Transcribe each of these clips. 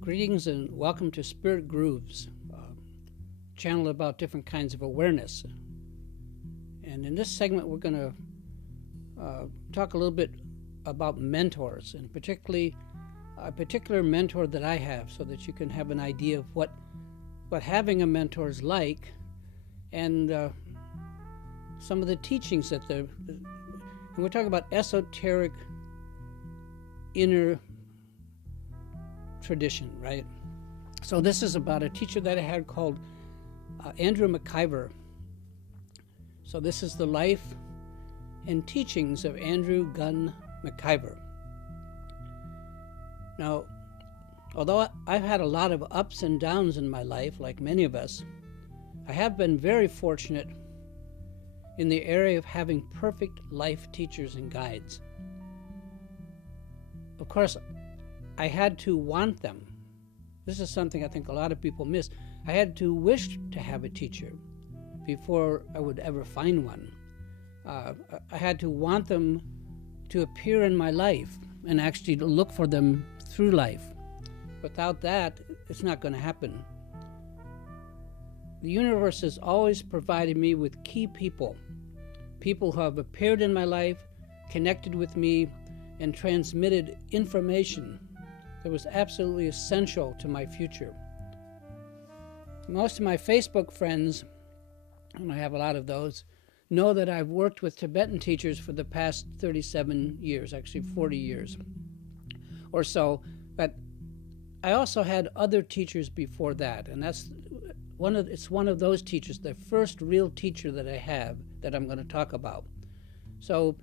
Greetings and welcome to Spirit Grooves, channel about different kinds of awareness. And in this segment, we're going to talk a little bit about mentors, and particularly a particular mentor that I have, so that you can have an idea of what having a mentor is like, and some of the teachings that and we're talking about esoteric inner tradition, right? So this is about a teacher that I had called Andrew McIver. So this is the life and teachings of Andrew Gunn McIver. Now, although I've had a lot of ups and downs in my life, like many of us, I have been very fortunate in the area of having perfect life teachers and guides. Of course, I had to want them. This is something I think a lot of people miss. I had to wish to have a teacher before I would ever find one. I had to want them to appear in my life and actually to look for them through life. Without that, it's not going to happen. The universe has always provided me with key people who have appeared in my life, connected with me, and transmitted information that was absolutely essential to my future. Most of my Facebook friends, and I have a lot of those, know that I've worked with Tibetan teachers for the past 37 years, actually 40 years or so, but I also had other teachers before that, and it's one of those teachers, the first real teacher that I have that I'm going to talk about. So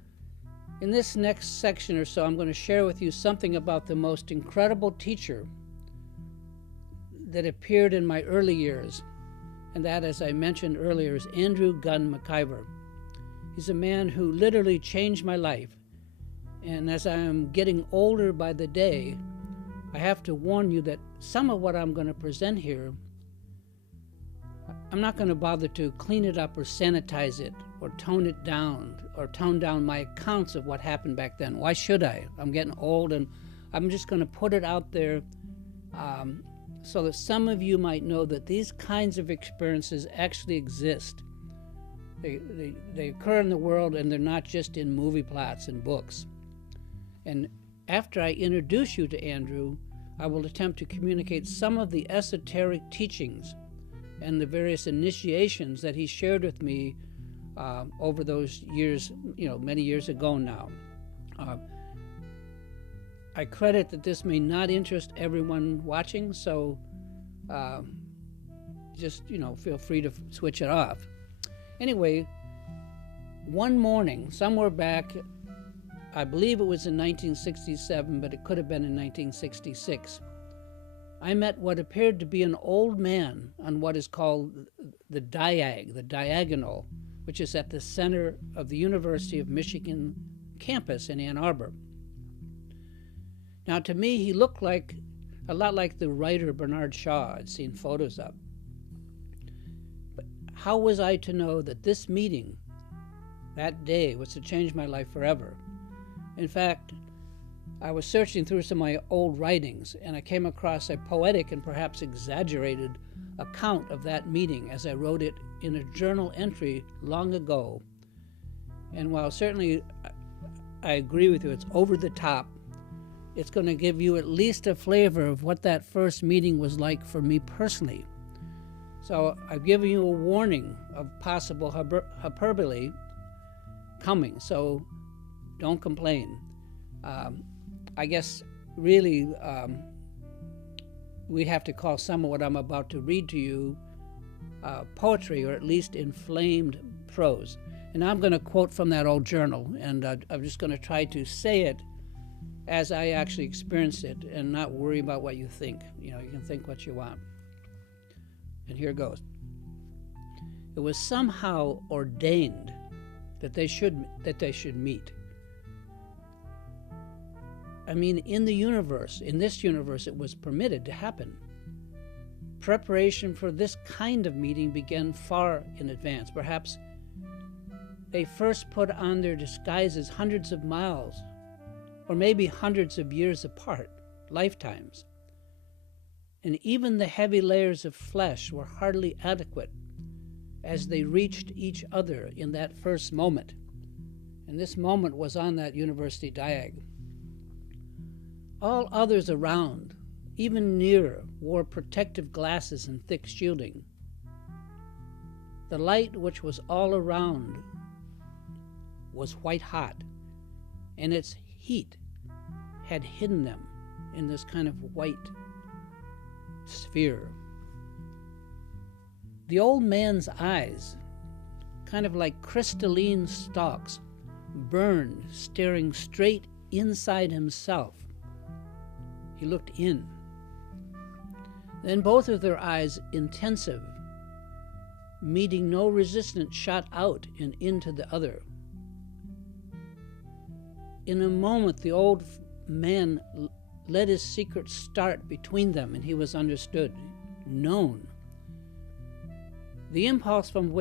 in this next section or so, I'm going to share with you something about the most incredible teacher that appeared in my early years, and that, as I mentioned earlier, is Andrew Gunn McIver. He's a man who literally changed my life, and as I am getting older by the day, I have to warn you that some of what I'm going to present here, I'm not going to bother to clean it up or sanitize it or tone it down or tone down my accounts of what happened back then. Why should I? I'm getting old, and I'm just going to put it out there so that some of you might know that these kinds of experiences actually exist. They occur in the world, and they're not just in movie plots and books. And after I introduce you to Andrew, I will attempt to communicate some of the esoteric teachings and the various initiations that he shared with me over those years, many years ago now. I credit that this may not interest everyone watching, so just, feel free to switch it off. Anyway, one morning, somewhere back, I believe it was in 1967, but it could have been in 1966, I met what appeared to be an old man on what is called the diagonal, which is at the center of the University of Michigan campus in Ann Arbor. Now, to me, he looked a lot like the writer Bernard Shaw I'd seen photos of. But how was I to know that this meeting, that day, was to change my life forever? In fact, I was searching through some of my old writings, and I came across a poetic and perhaps exaggerated account of that meeting as I wrote it in a journal entry long ago. And while certainly I agree with you, it's over the top, it's going to give you at least a flavor of what that first meeting was like for me personally. So I've given you a warning of possible hyperbole coming, so don't complain. I guess really we have to call some of what I'm about to read to you poetry, or at least inflamed prose. And I'm going to quote from that old journal, and I'm just going to try to say it as I actually experienced it and not worry about what you think. You can think what you want. And here goes. It was somehow ordained that they should meet. in the universe, in this universe, it was permitted to happen. Preparation for this kind of meeting began far in advance. Perhaps they first put on their disguises hundreds of miles, or maybe hundreds of years apart, lifetimes. And even the heavy layers of flesh were hardly adequate as they reached each other in that first moment. And this moment was on that university diag. All others around, even near, wore protective glasses and thick shielding. The light which was all around was white hot, and its heat had hidden them in this kind of white sphere. The old man's eyes, kind of like crystalline stalks, burned, staring straight inside himself. He looked in. Then both of their eyes, intensive, meeting no resistance, shot out and into the other. In a moment, the old man let his secret start between them, and he was understood, known. The impulse from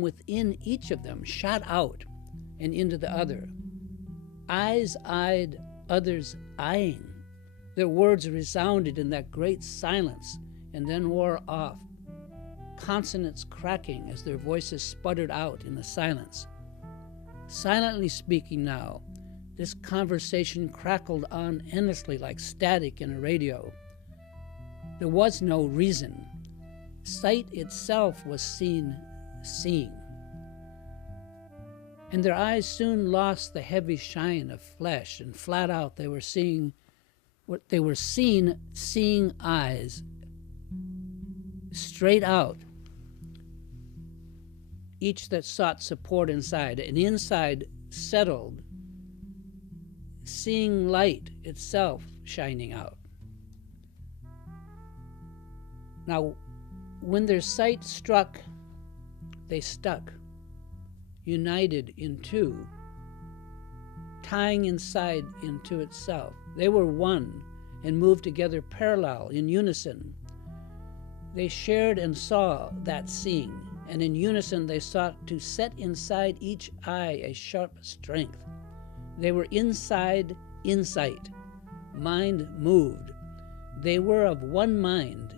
within each of them shot out and into the other. Eyes eyed, others eyeing. Their words resounded in that great silence and then wore off, consonants cracking as their voices sputtered out in the silence. Silently speaking now, this conversation crackled on endlessly like static in a radio. There was no reason. Sight itself was seeing. And their eyes soon lost the heavy shine of flesh, and flat out they were seeing what they were seeing eyes, straight out, each that sought support inside, and inside settled, seeing light itself shining out. Now, when their sight struck, they stuck, united in two, tying inside into itself. They were one and moved together parallel, in unison. They shared and saw that seeing, and in unison they sought to set inside each eye a sharp strength. They were inside insight. Mind moved. They were of one mind.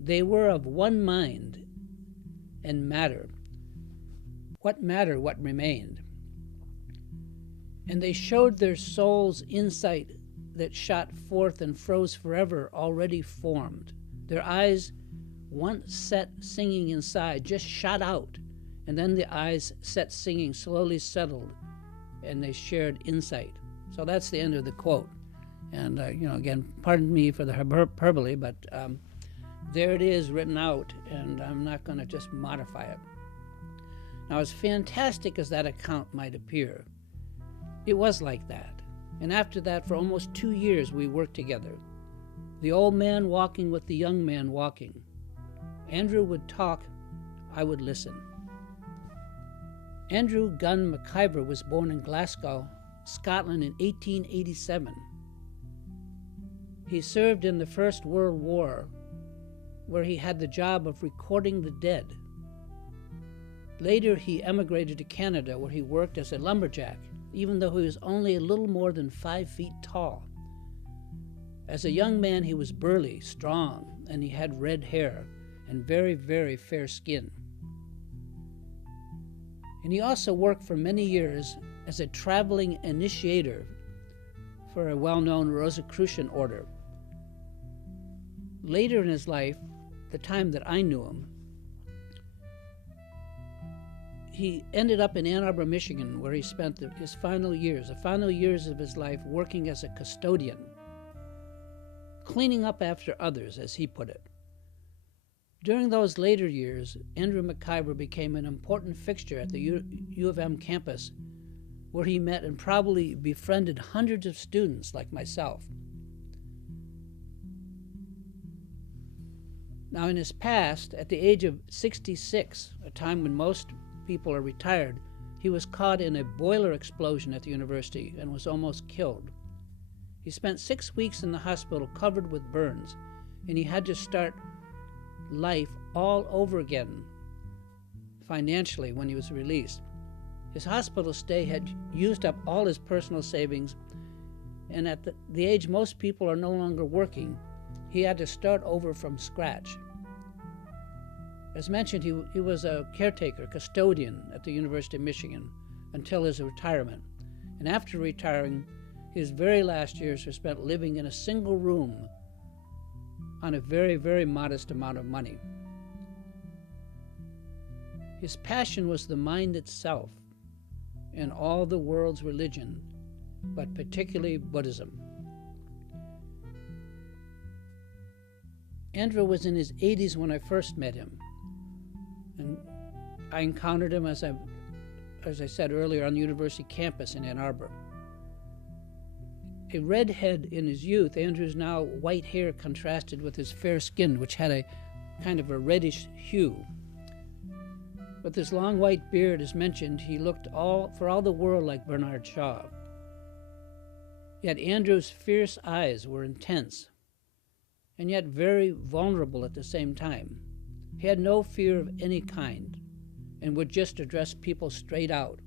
They were of one mind and matter. What matter, what remained? And they showed their souls insight that shot forth and froze forever, already formed. Their eyes, once set singing inside, just shot out, and then the eyes set singing slowly settled, and they shared insight. So that's the end of the quote. And, again, pardon me for the hyperbole, but there it is written out, and I'm not going to just modify it. Now, as fantastic as that account might appear, it was like that. And after that, for almost 2 years, we worked together. The old man walking with the young man walking. Andrew would talk, I would listen. Andrew Gunn McIver was born in Glasgow, Scotland in 1887. He served in the First World War, where he had the job of recording the dead. Later, he emigrated to Canada, where he worked as a lumberjack, even though he was only a little more than 5 feet tall. As a young man, he was burly, strong, and he had red hair and very, very fair skin. And he also worked for many years as a traveling initiator for a well-known Rosicrucian order. Later in his life, the time that I knew him, he ended up in Ann Arbor, Michigan, where he spent his final years of his life working as a custodian, cleaning up after others, as he put it. During those later years, Andrew McIver became an important fixture at the U of M campus, where he met and probably befriended hundreds of students like myself. Now, in his past, at the age of 66, a time when most people are retired, he was caught in a boiler explosion at the university and was almost killed. He spent 6 weeks in the hospital covered with burns, and he had to start life all over again financially when he was released. His hospital stay had used up all his personal savings, and at the age most people are no longer working, he had to start over from scratch. As mentioned, he was a caretaker, custodian at the University of Michigan until his retirement. And after retiring, his very last years were spent living in a single room on a very, very modest amount of money. His passion was the mind itself and all the world's religion, but particularly Buddhism. Andrew was in his 80s when I first met him, and I encountered him, as I said earlier, on the university campus in Ann Arbor. A redhead in his youth, Andrew's now white hair contrasted with his fair skin, which had a kind of a reddish hue. With his long white beard, as mentioned, he looked for all the world like Bernard Shaw. Yet Andrew's fierce eyes were intense, and yet very vulnerable at the same time. He had no fear of any kind, and would just address people straight out.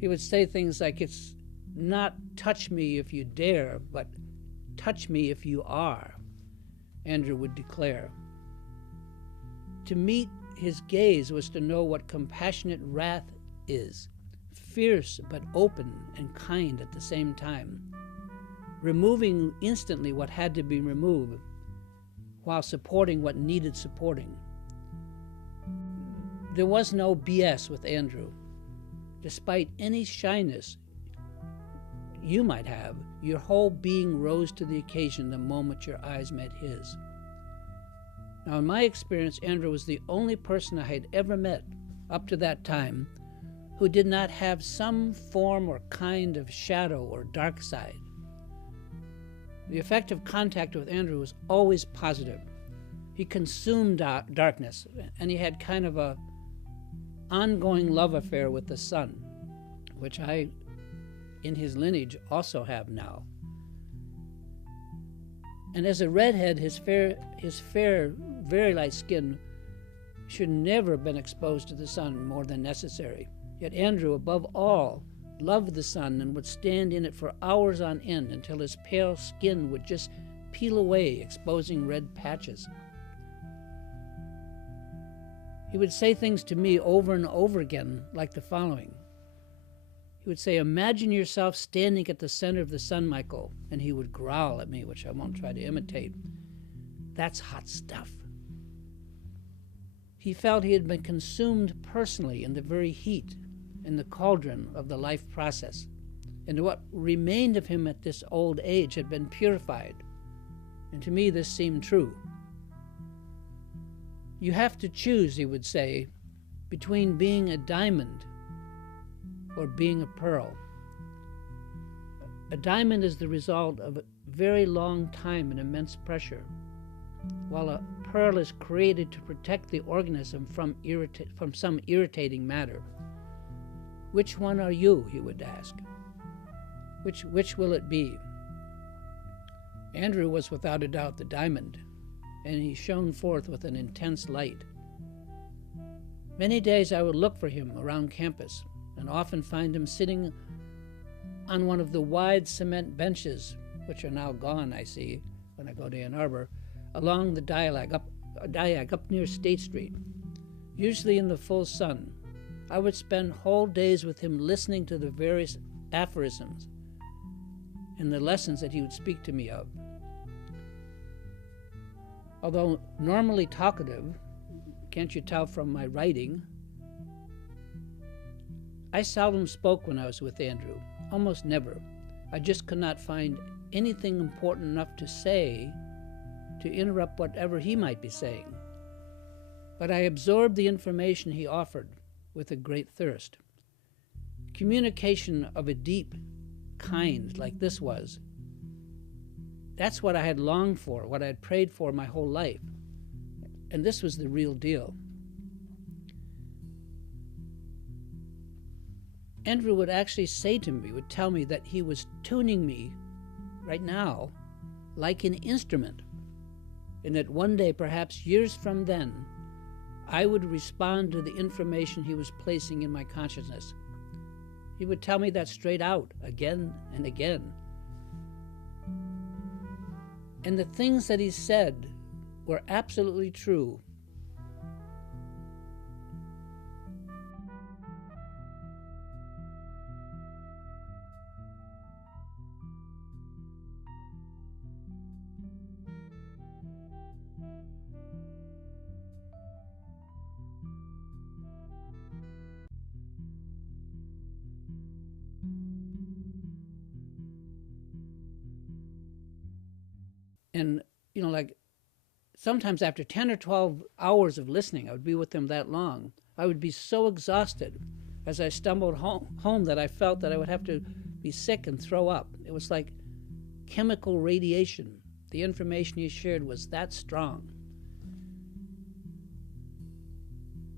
He would say things like, "It's not touch me if you dare, but touch me if you are," Andrew would declare. To meet his gaze was to know what compassionate wrath is, fierce but open and kind at the same time, removing instantly what had to be removed while supporting what needed supporting. There was no BS with Andrew. Despite any shyness you might have, your whole being rose to the occasion the moment your eyes met his. Now, in my experience, Andrew was the only person I had ever met up to that time who did not have some form or kind of shadow or dark side. The effect of contact with Andrew was always positive. He consumed darkness, and he had kind of a ongoing love affair with the sun, which I, in his lineage, also have now. And as a redhead, his fair, very light skin should never have been exposed to the sun more than necessary. Yet Andrew, above all, loved the sun and would stand in it for hours on end until his pale skin would just peel away, exposing red patches. He would say things to me over and over again, like the following. He would say, "Imagine yourself standing at the center of the sun, Michael," and he would growl at me, which I won't try to imitate. "That's hot stuff." He felt he had been consumed personally in the very heat, in the cauldron of the life process, and what remained of him at this old age had been purified. And to me this seemed true. "You have to choose," he would say, "between being a diamond or being a pearl. A diamond is the result of a very long time and immense pressure, while a pearl is created to protect the organism from some irritating matter. Which one are you?" he would ask. Which will it be?" Andrew was without a doubt the diamond, and he shone forth with an intense light. Many days I would look for him around campus, and often find him sitting on one of the wide cement benches, which are now gone, I see, when I go to Ann Arbor, along the diag up near State Street, usually in the full sun. I would spend whole days with him listening to the various aphorisms and the lessons that he would speak to me of. Although normally talkative, can't you tell from my writing, I seldom spoke when I was with Andrew, almost never. I just could not find anything important enough to say to interrupt whatever he might be saying. But I absorbed the information he offered with a great thirst. Communication of a deep kind like this was. That's what I had longed for, what I had prayed for my whole life. And this was the real deal. Andrew would actually say to me, would tell me that he was tuning me right now like an instrument, and that one day, perhaps years from then, I would respond to the information he was placing in my consciousness. He would tell me that straight out, again and again. And the things that he said were absolutely true. And, like sometimes after 10 or 12 hours of listening, I would be with them that long. I would be so exhausted as I stumbled home that I felt that I would have to be sick and throw up. It was like chemical radiation. The information he shared was that strong.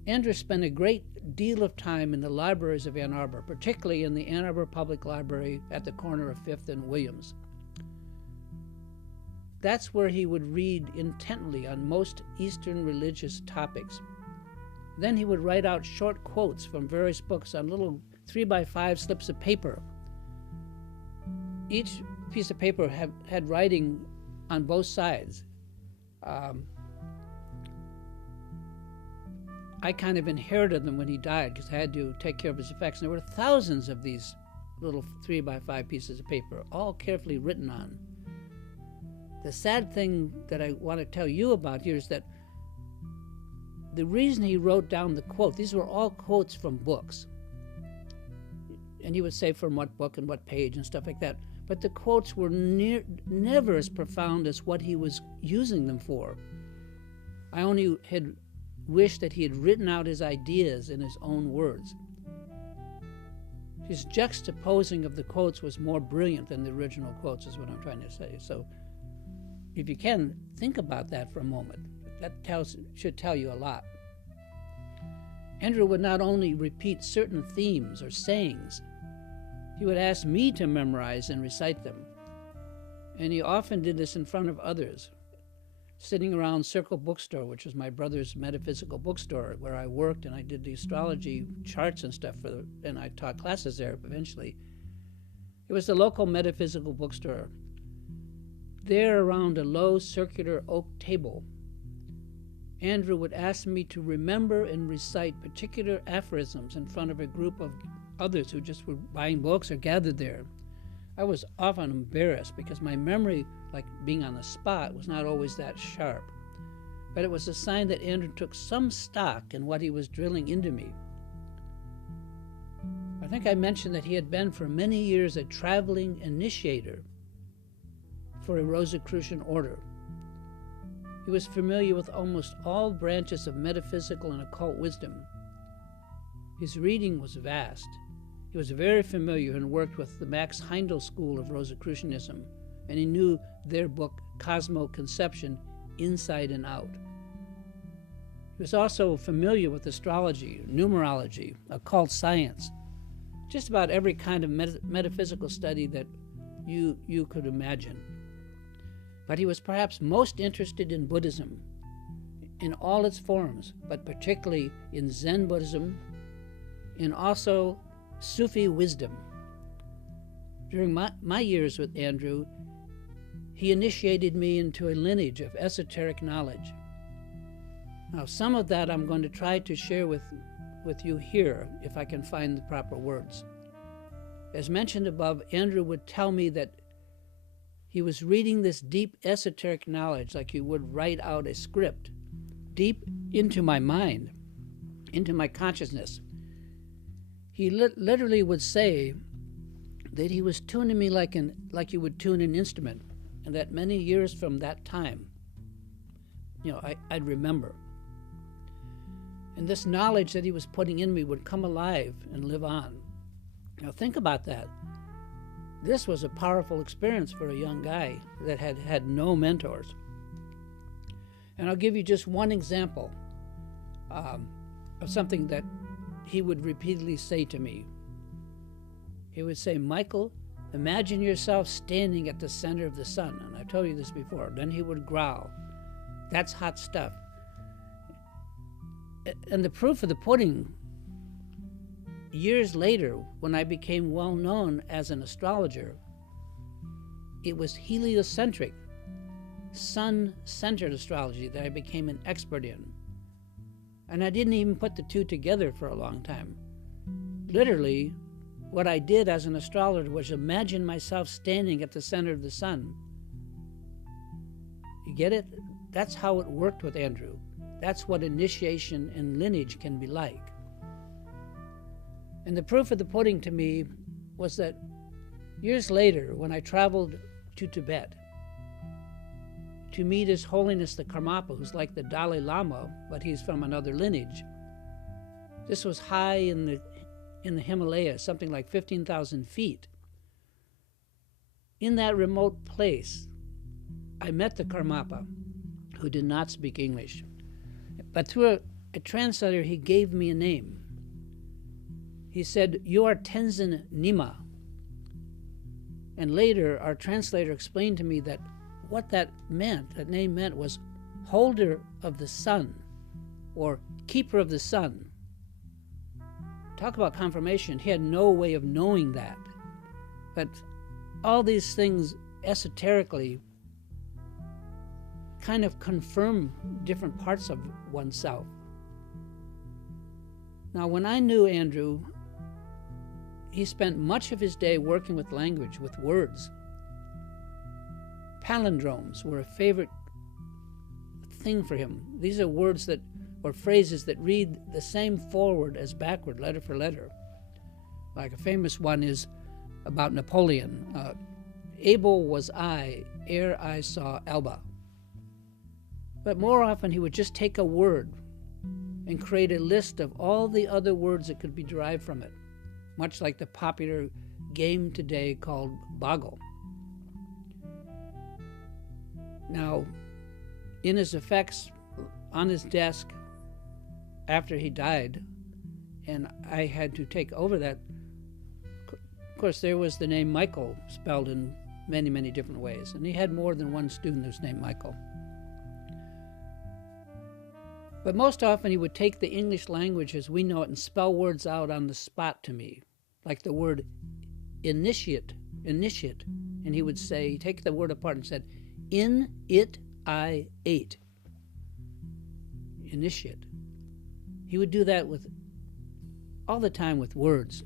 Andrew spent a great deal of time in the libraries of Ann Arbor, particularly in the Ann Arbor Public Library at the corner of 5th and Williams. That's where he would read intently on most Eastern religious topics. Then he would write out short quotes from various books on little 3x5 slips of paper. Each piece of paper had writing on both sides. I kind of inherited them when he died because I had to take care of his effects. And there were thousands of these little 3x5 pieces of paper, all carefully written on. The sad thing that I want to tell you about here is that the reason he wrote down the quote, these were all quotes from books. And he would say from what book and what page and stuff like that. But the quotes were never as profound as what he was using them for. I only had wished that he had written out his ideas in his own words. His juxtaposing of the quotes was more brilliant than the original quotes, is what I'm trying to say. So if you can, think about that for a moment. That should tell you a lot. Andrew would not only repeat certain themes or sayings, he would ask me to memorize and recite them. And he often did this in front of others, sitting around Circle Bookstore, which was my brother's metaphysical bookstore, where I worked and I did the astrology charts and stuff, and I taught classes there eventually. It was the local metaphysical bookstore. There, around a low circular oak table, Andrew would ask me to remember and recite particular aphorisms in front of a group of others who just were buying books or gathered there. I was often embarrassed because my memory, like being on the spot, was not always that sharp. But it was a sign that Andrew took some stock in what he was drilling into me. I think I mentioned that he had been for many years a traveling initiator for a Rosicrucian order. He was familiar with almost all branches of metaphysical and occult wisdom. His reading was vast. He was very familiar and worked with the Max Heindel school of Rosicrucianism, and he knew their book, Cosmo-Conception, inside and out. He was also familiar with astrology, numerology, occult science, just about every kind of metaphysical study that you could imagine. But he was perhaps most interested in Buddhism, in all its forms, but particularly in Zen Buddhism, and also Sufi wisdom. During my years with Andrew, he initiated me into a lineage of esoteric knowledge. Now, some of that I'm going to try to share with you here, if I can find the proper words. As mentioned above, Andrew would tell me that he was reading this deep esoteric knowledge like you would write out a script, deep into my mind, into my consciousness. He literally would say that he was tuning me like you would tune an instrument, and that many years from that time, I'd remember. And this knowledge that he was putting in me would come alive and live on. Now think about that. This was a powerful experience for a young guy that had had no mentors. And I'll give you just one example of something that he would repeatedly say to me. He would say, "Michael, imagine yourself standing at the center of the sun." And I've told you this before. Then he would growl, "That's hot stuff." And the proof of the pudding, years later, when I became well known as an astrologer, it was heliocentric, sun-centered astrology that I became an expert in. And I didn't even put the two together for a long time. Literally, what I did as an astrologer was imagine myself standing at the center of the sun. You get it? That's how it worked with Andrew. That's what initiation and lineage can be like. And the proof of the pudding to me was that years later, when I traveled to Tibet to meet His Holiness the Karmapa, who's like the Dalai Lama, but he's from another lineage. This was high in the Himalayas, something like 15,000 feet. In that remote place, I met the Karmapa, who did not speak English. But through a translator, he gave me a name. He said, "You are Tenzin Nima." And later, our translator explained to me that what that name meant was holder of the sun, or keeper of the sun. Talk about confirmation. He had no way of knowing that. But all these things esoterically kind of confirm different parts of oneself. Now, when I knew Andrew, he spent much of his day working with language, with words. Palindromes were a favorite thing for him. These are words that, or phrases that read the same forward as backward, letter for letter. Like a famous one is about Napoleon. Able was I, ere I saw Elba. But more often he would just take a word and create a list of all the other words that could be derived from it, much like the popular game today called Boggle. Now, in his effects on his desk after he died, and I had to take over that, of course, there was the name Michael spelled in many, many different ways, and he had more than one student who's named Michael. But most often he would take the English language as we know it and spell words out on the spot to me, like the word initiate, and he would say, take the word apart and said, "In it I ate." Initiate. He would do that with all the time with words.